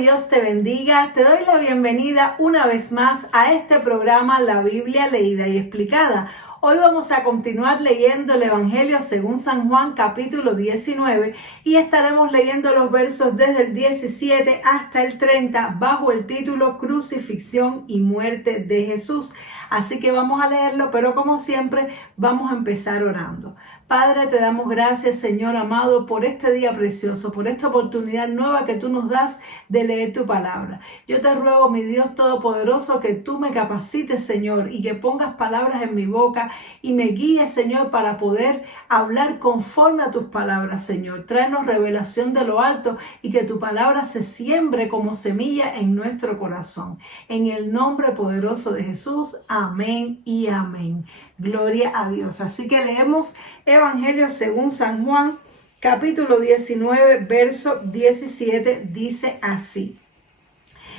Dios te bendiga. Te doy la bienvenida una vez más a este programa La Biblia Leída y Explicada. Hoy vamos a continuar leyendo el Evangelio según San Juan capítulo 19 y estaremos leyendo los versos desde el 17 hasta el 30 bajo el título Crucifixión y muerte de Jesús. Así que vamos a leerlo, pero como siempre vamos a empezar orando. Padre, te damos gracias, Señor amado, por este día precioso, por esta oportunidad nueva que tú nos das de leer tu palabra. Yo te ruego, mi Dios Todopoderoso, que tú me capacites, Señor, y que pongas palabras en mi boca y me guíes, Señor, para poder hablar conforme a tus palabras, Señor. Tráenos revelación de lo alto y que tu palabra se siembre como semilla en nuestro corazón. En el nombre poderoso de Jesús, amén y amén. Gloria a Dios. Así que leemos Evangelio según San Juan, capítulo 19, verso 17, dice así.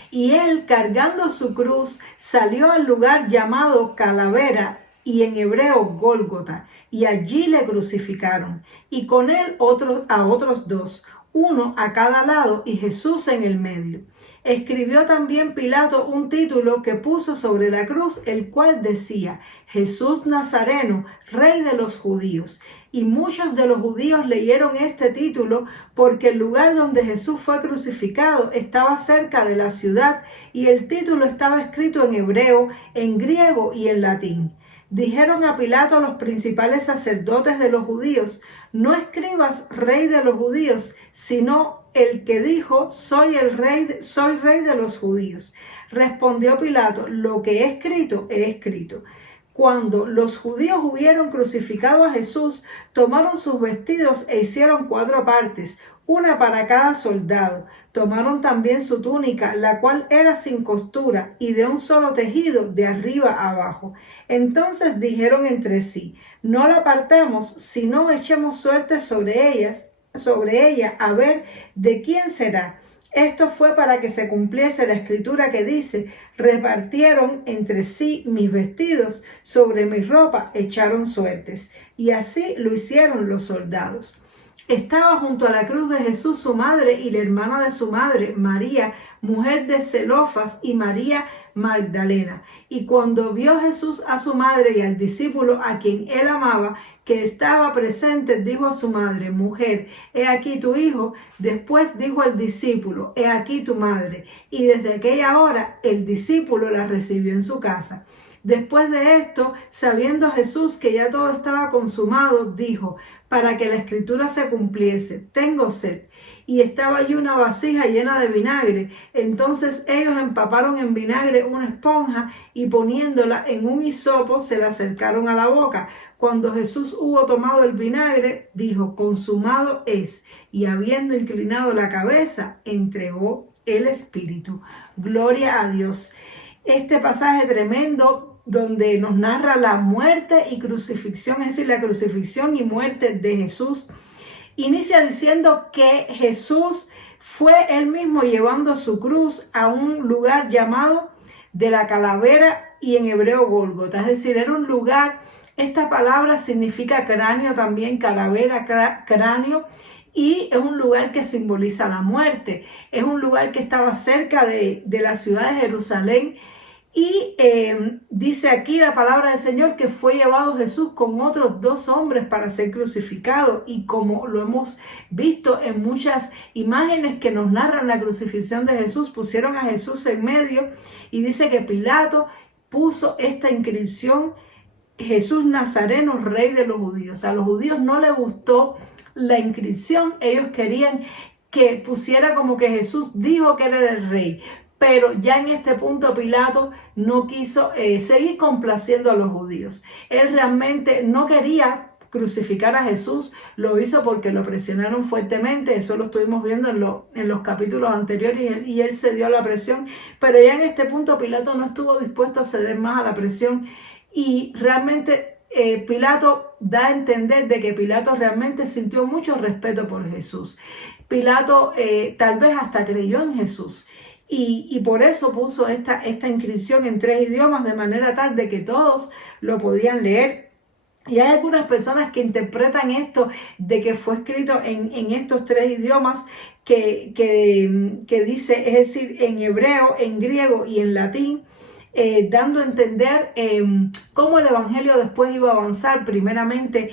Y él, cargando su cruz, salió al lugar llamado Calavera, y en hebreo Gólgota, y allí le crucificaron, y con él a otros dos, uno a cada lado y Jesús en el medio. Escribió también Pilato un título que puso sobre la cruz, el cual decía: Jesús Nazareno, Rey de los Judíos. Y muchos de los judíos leyeron este título porque el lugar donde Jesús fue crucificado estaba cerca de la ciudad y el título estaba escrito en hebreo, en griego y en latín. Dijeron a Pilato los principales sacerdotes de los judíos: no escribas Rey de los Judíos, sino el que dijo: soy rey de los judíos. Respondió Pilato: lo que he escrito. Cuando los judíos hubieron crucificado a Jesús, tomaron sus vestidos e hicieron 4 partes, una para cada soldado. Tomaron también su túnica, la cual era sin costura y de un solo tejido de arriba a abajo. Entonces dijeron entre sí: no la partamos, sino echemos suerte sobre ella, a ver de quién será. Esto fue para que se cumpliese la escritura que dice: repartieron entre sí mis vestidos, sobre mi ropa echaron suertes. Y así lo hicieron los soldados. Estaba junto a la cruz de Jesús su madre y la hermana de su madre, María, mujer de Zelofas, y María Magdalena. Y cuando vio Jesús a su madre y al discípulo a quien él amaba, que estaba presente, dijo a su madre: mujer, he aquí tu hijo. Después dijo al discípulo: he aquí tu madre. Y desde aquella hora el discípulo la recibió en su casa. Después de esto, sabiendo Jesús que ya todo estaba consumado, dijo, para que la escritura se cumpliese: tengo sed. Y estaba allí una vasija llena de vinagre. Entonces ellos empaparon en vinagre una esponja y poniéndola en un hisopo se la acercaron a la boca. Cuando Jesús hubo tomado el vinagre, dijo: consumado es. Y habiendo inclinado la cabeza, entregó el espíritu. Gloria a Dios. Este pasaje tremendo donde nos narra la muerte y crucifixión, es decir, la crucifixión y muerte de Jesús, inicia diciendo que Jesús fue él mismo llevando su cruz a un lugar llamado de la Calavera y en hebreo Gólgota, es decir, era un lugar, esta palabra significa cráneo también, calavera, cráneo, y es un lugar que simboliza la muerte, es un lugar que estaba cerca de la ciudad de Jerusalén. Y dice aquí la palabra del Señor que fue llevado Jesús con otros 2 hombres para ser crucificado. Y como lo hemos visto en muchas imágenes que nos narran la crucifixión de Jesús, pusieron a Jesús en medio y dice que Pilato puso esta inscripción: Jesús Nazareno, Rey de los Judíos. A los judíos no les gustó la inscripción, ellos querían que pusiera como que Jesús dijo que era el rey. Pero ya en este punto Pilato no quiso seguir complaciendo a los judíos. Él realmente no quería crucificar a Jesús, lo hizo porque lo presionaron fuertemente, eso lo estuvimos viendo en los capítulos anteriores y él cedió a la presión, pero ya en este punto Pilato no estuvo dispuesto a ceder más a la presión y realmente Pilato da a entender de que Pilato realmente sintió mucho respeto por Jesús. Pilato tal vez hasta creyó en Jesús. Y por eso puso esta inscripción en 3 idiomas de manera tal de que todos lo podían leer. Y hay algunas personas que interpretan esto de que fue escrito en estos 3 idiomas que dice, es decir, en hebreo, en griego y en latín, dando a entender cómo el evangelio después iba a avanzar, primeramente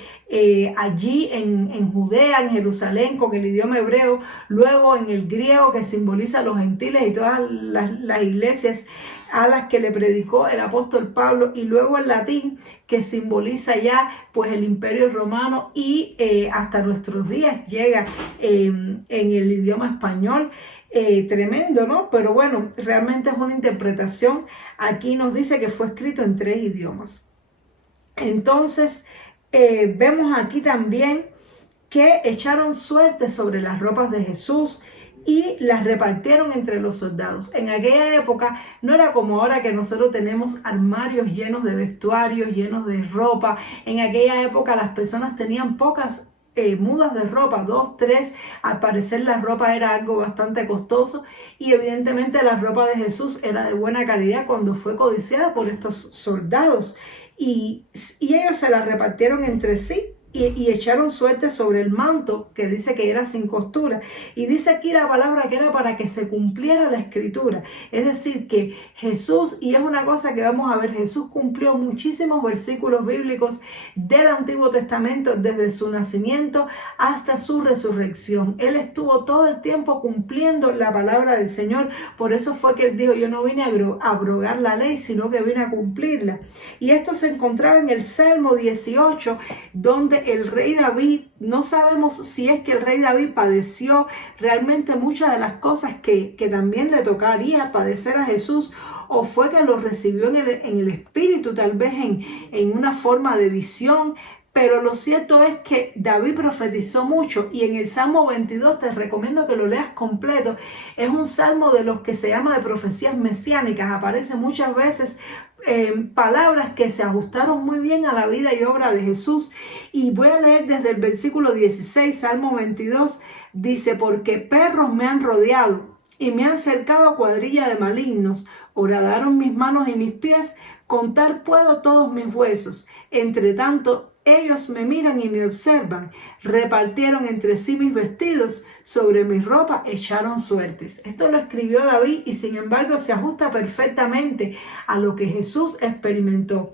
allí en Judea, en Jerusalén, con el idioma hebreo, luego en el griego, que simboliza a los gentiles y todas las iglesias a las que le predicó el apóstol Pablo, y luego el latín, que simboliza ya pues el imperio romano, y hasta nuestros días llega en el idioma español. Tremendo, ¿no? Pero bueno, realmente es una interpretación. Aquí nos dice que fue escrito en 3 idiomas. Entonces, vemos aquí también que echaron suerte sobre las ropas de Jesús y las repartieron entre los soldados. En aquella época no era como ahora, que nosotros tenemos armarios llenos de vestuarios, llenos de ropa. En aquella época las personas tenían pocas mudas de ropa, 2, 3. Al parecer la ropa era algo bastante costoso, y evidentemente la ropa de Jesús era de buena calidad cuando fue codiciada por estos soldados, y ellos se la repartieron entre sí. Y echaron suerte sobre el manto, que dice que era sin costura. Y dice aquí la palabra que era para que se cumpliera la escritura. Es decir, que Jesús, y es una cosa que vamos a ver, Jesús cumplió muchísimos versículos bíblicos del Antiguo Testamento, desde su nacimiento hasta su resurrección. Él estuvo todo el tiempo cumpliendo la palabra del Señor. Por eso fue que él dijo: yo no vine a abrogar la ley, sino que vine a cumplirla. Y esto se encontraba en el Salmo 18, donde el rey David, no sabemos si es que el rey David padeció realmente muchas de las cosas que también le tocaría padecer a Jesús, o fue que lo recibió en el espíritu, tal vez en una forma de visión. Pero lo cierto es que David profetizó mucho, y en el Salmo 22, te recomiendo que lo leas completo, es un salmo de los que se llama de profecías mesiánicas. Aparece muchas veces palabras que se ajustaron muy bien a la vida y obra de Jesús. Y voy a leer desde el versículo 16, Salmo 22, dice: porque perros me han rodeado y me han cercado cuadrilla de malignos, horadaron mis manos y mis pies, contar puedo todos mis huesos. Entre tanto, ellos me miran y me observan, repartieron entre sí mis vestidos, sobre mi ropa echaron suertes. Esto lo escribió David, y sin embargo se ajusta perfectamente a lo que Jesús experimentó.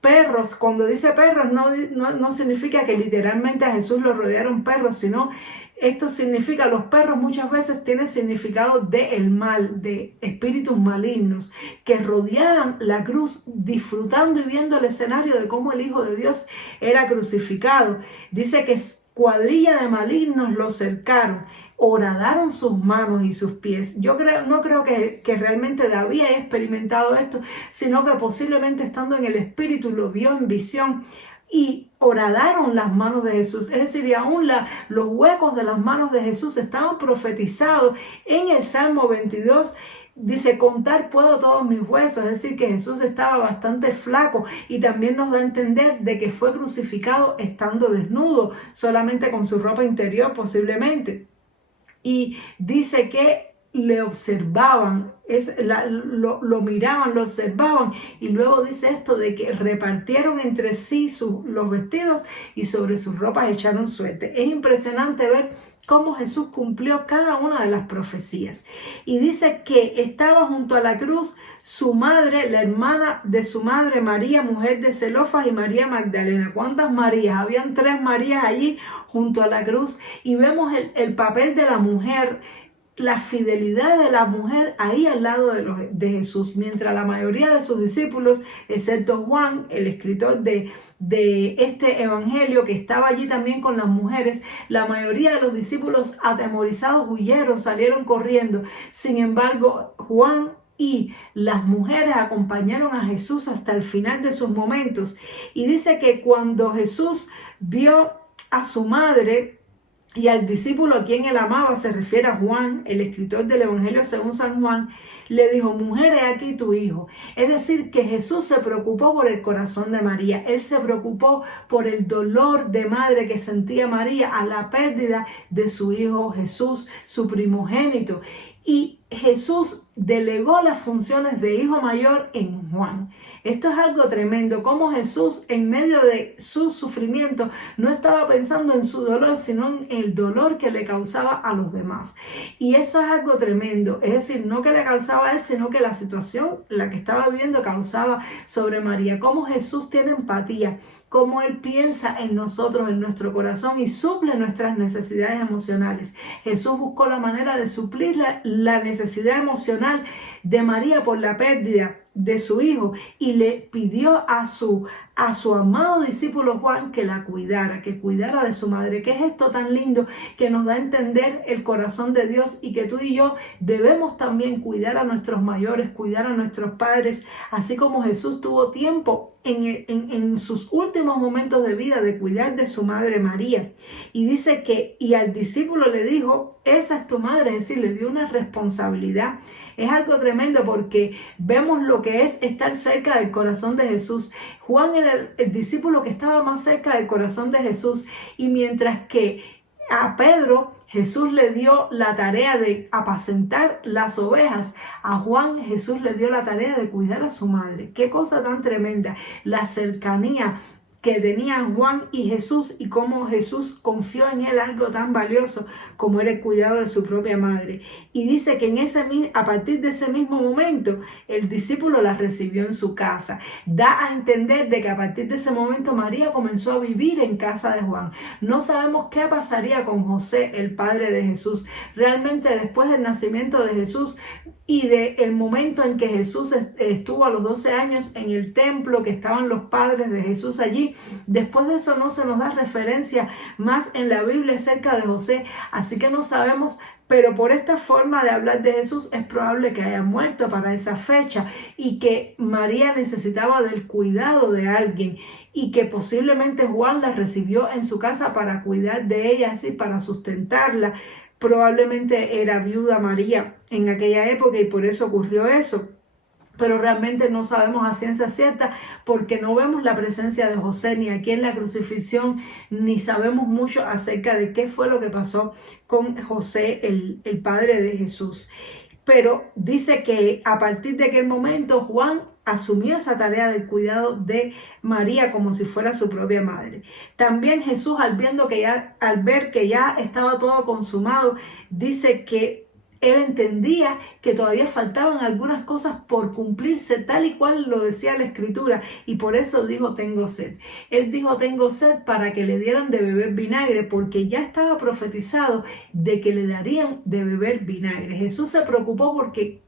Perros, cuando dice perros, no significa que literalmente a Jesús lo rodearon perros, sino esto significa, los perros muchas veces tienen significado de el mal, de espíritus malignos, que rodeaban la cruz disfrutando y viendo el escenario de cómo el Hijo de Dios era crucificado. Dice que cuadrilla de malignos lo cercaron, horadaron sus manos y sus pies. No creo que realmente David haya experimentado esto, sino que posiblemente estando en el espíritu lo vio en visión, y horadaron las manos de Jesús. Es decir, y aún los huecos de las manos de Jesús estaban profetizados en el Salmo 22. Dice: contar puedo todos mis huesos. Es decir, que Jesús estaba bastante flaco, y también nos da a entender de que fue crucificado estando desnudo, solamente con su ropa interior posiblemente. Y dice que le observaban, lo miraban, lo observaban, y luego dice esto de que repartieron entre sí los vestidos, y sobre sus ropas echaron suerte. Es impresionante ver cómo Jesús cumplió cada una de las profecías. Y dice que estaba junto a la cruz su madre, la hermana de su madre, María, mujer de Zelofas, y María Magdalena. ¿Cuántas Marías? Habían 3 Marías allí junto a la cruz, y vemos el papel de la mujer, la fidelidad de la mujer ahí al lado de Jesús, mientras la mayoría de sus discípulos, excepto Juan, el escritor de este evangelio, que estaba allí también con las mujeres, la mayoría de los discípulos atemorizados huyeron, salieron corriendo. Sin embargo, Juan y las mujeres acompañaron a Jesús hasta el final de sus momentos. Y dice que cuando Jesús vio a su madre y al discípulo a quien él amaba, se refiere a Juan, el escritor del Evangelio según San Juan, le dijo: mujer, he aquí tu hijo. Es decir, que Jesús se preocupó por el corazón de María. Él se preocupó por el dolor de madre que sentía María a la pérdida de su hijo Jesús, su primogénito. Y Jesús delegó las funciones de hijo mayor en Juan. Esto es algo tremendo, como Jesús en medio de su sufrimiento no estaba pensando en su dolor, sino en el dolor que le causaba a los demás. Y eso es algo tremendo, es decir, no que le causaba a él, sino que la situación, la que estaba viviendo, causaba sobre María. Cómo Jesús tiene empatía, cómo Él piensa en nosotros, en nuestro corazón, y suple nuestras necesidades emocionales. Jesús buscó la manera de suplir la necesidad emocional de María por la pérdida de su hijo, y le pidió a su amado discípulo Juan que la cuidara, que cuidara de su madre. ¿Qué es esto tan lindo que nos da a entender el corazón de Dios? Y que tú y yo debemos también cuidar a nuestros mayores, cuidar a nuestros padres, así como Jesús tuvo tiempo en sus últimos momentos de vida de cuidar de su madre María. Y dice que, y al discípulo le dijo, esa es tu madre, es decir, le dio una responsabilidad. Es algo tremendo porque vemos lo que es estar cerca del corazón de Jesús. Juan era el discípulo que estaba más cerca del corazón de Jesús, y mientras que a Pedro Jesús le dio la tarea de apacentar las ovejas, a Juan Jesús le dio la tarea de cuidar a su madre. Qué cosa tan tremenda, la cercanía que tenían Juan y Jesús, y cómo Jesús confió en él algo tan valioso como era el cuidado de su propia madre. Y dice que a partir de ese mismo momento el discípulo la recibió en su casa. Da a entender de que a partir de ese momento María comenzó a vivir en casa de Juan. No sabemos qué pasaría con José, el padre de Jesús. Realmente después del nacimiento de Jesús y del momento en que Jesús estuvo a los 12 años en el templo, que estaban los padres de Jesús allí, después de eso no se nos da referencia más en la Biblia acerca de José, así que no sabemos, pero por esta forma de hablar de Jesús es probable que haya muerto para esa fecha, y que María necesitaba del cuidado de alguien, y que posiblemente Juan la recibió en su casa para cuidar de ella, así para sustentarla. Probablemente era viuda María en aquella época y por eso ocurrió eso. Pero realmente no sabemos a ciencia cierta, porque no vemos la presencia de José ni aquí en la crucifixión, ni sabemos mucho acerca de qué fue lo que pasó con José, el padre de Jesús. Pero dice que a partir de aquel momento Juan asumió esa tarea del cuidado de María como si fuera su propia madre. También Jesús, al ver que ya estaba todo consumado, dice que él entendía que todavía faltaban algunas cosas por cumplirse, tal y cual lo decía la Escritura, y por eso dijo: tengo sed. Él dijo: tengo sed, para que le dieran de beber vinagre, porque ya estaba profetizado de que le darían de beber vinagre. Jesús se preocupó porque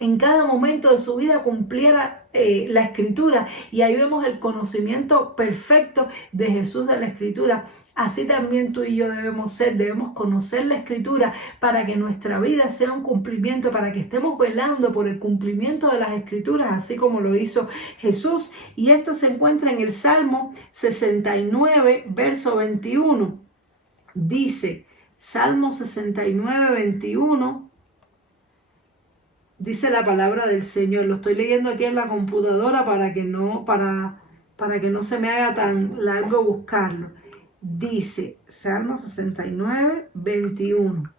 en cada momento de su vida cumpliera la Escritura, y ahí vemos el conocimiento perfecto de Jesús de la Escritura. Así también tú y yo debemos conocer la Escritura para que nuestra vida sea un cumplimiento, para que estemos velando por el cumplimiento de las Escrituras, así como lo hizo Jesús. Y esto se encuentra en el Salmo 69, verso 21. Dice, Salmo 69, 21, dice la palabra del Señor. Lo estoy leyendo aquí en la computadora para que no se me haga tan largo buscarlo. Dice, Salmo 69, 21.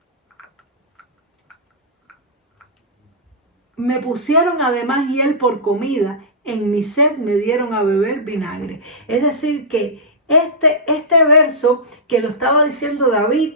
Me pusieron además hiel por comida, en mi sed me dieron a beber vinagre. Es decir, que este verso que lo estaba diciendo David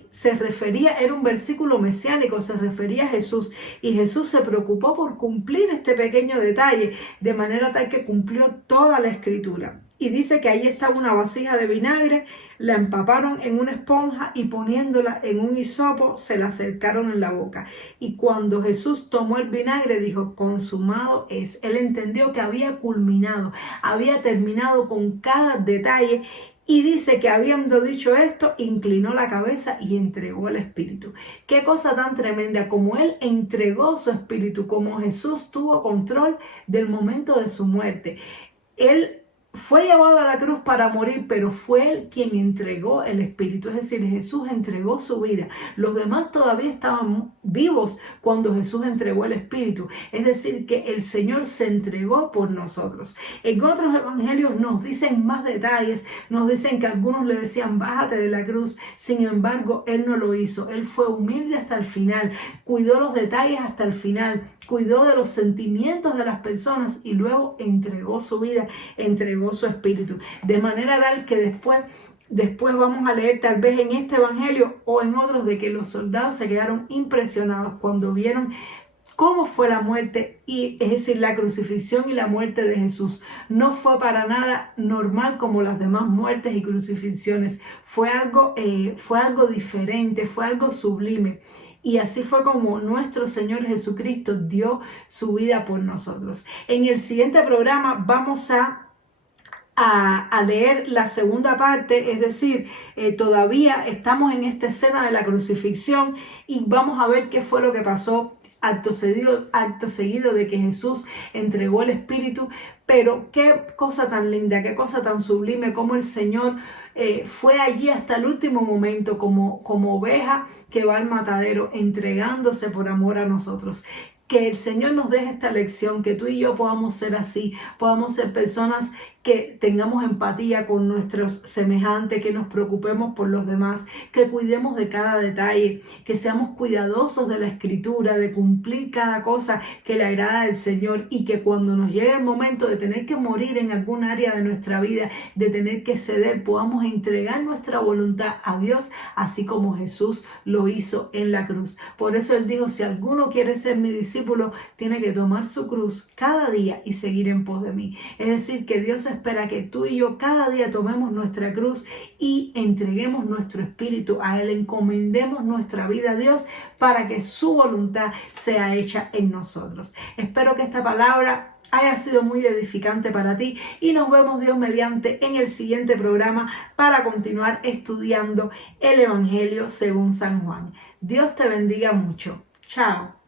era un versículo mesiánico, se refería a Jesús, y Jesús se preocupó por cumplir este pequeño detalle, de manera tal que cumplió toda la Escritura. Y dice que ahí estaba una vasija de vinagre, la empaparon en una esponja y poniéndola en un hisopo se la acercaron en la boca. Y cuando Jesús tomó el vinagre dijo: consumado es. Él entendió que había culminado, había terminado con cada detalle. Y dice que habiendo dicho esto, inclinó la cabeza y entregó el espíritu. Qué cosa tan tremenda, como él entregó su espíritu, como Jesús tuvo control del momento de su muerte. Él fue llevado a la cruz para morir, pero fue él quien entregó el Espíritu. Es decir, Jesús entregó su vida. Los demás todavía estaban vivos cuando Jesús entregó el Espíritu. Es decir, que el Señor se entregó por nosotros. En otros evangelios nos dicen más detalles. Nos dicen que algunos le decían, bájate de la cruz. Sin embargo, él no lo hizo. Él fue humilde hasta el final. Cuidó los detalles hasta el final. Cuidó de los sentimientos de las personas y luego entregó su vida, entregó su espíritu. De manera tal que después vamos a leer tal vez en este evangelio o en otros de que los soldados se quedaron impresionados cuando vieron cómo fue la muerte, y es decir, la crucifixión y la muerte de Jesús. No fue para nada normal como las demás muertes y crucifixiones. Fue algo diferente, fue algo sublime. Y así fue como nuestro Señor Jesucristo dio su vida por nosotros. En el siguiente programa vamos a leer la segunda parte, es decir, todavía estamos en esta escena de la crucifixión y vamos a ver qué fue lo que pasó acto seguido de que Jesús entregó el Espíritu. Pero qué cosa tan linda, qué cosa tan sublime, como el Señor fue allí hasta el último momento como oveja que va al matadero, entregándose por amor a nosotros. Que el Señor nos deje esta lección, que tú y yo podamos ser así, podamos ser personas que tengamos empatía con nuestros semejantes, que nos preocupemos por los demás, que cuidemos de cada detalle, que seamos cuidadosos de la Escritura, de cumplir cada cosa que le agrada al Señor, y que cuando nos llegue el momento de tener que morir en algún área de nuestra vida, de tener que ceder, podamos entregar nuestra voluntad a Dios, así como Jesús lo hizo en la cruz. Por eso Él dijo, si alguno quiere ser mi discípulo, tiene que tomar su cruz cada día y seguir en pos de mí. Es decir, que Dios espera que tú y yo cada día tomemos nuestra cruz y entreguemos nuestro espíritu a Él, encomendemos nuestra vida a Dios para que su voluntad sea hecha en nosotros. Espero que esta palabra haya sido muy edificante para ti y nos vemos, Dios mediante, en el siguiente programa para continuar estudiando el Evangelio según San Juan. Dios te bendiga mucho. Chao.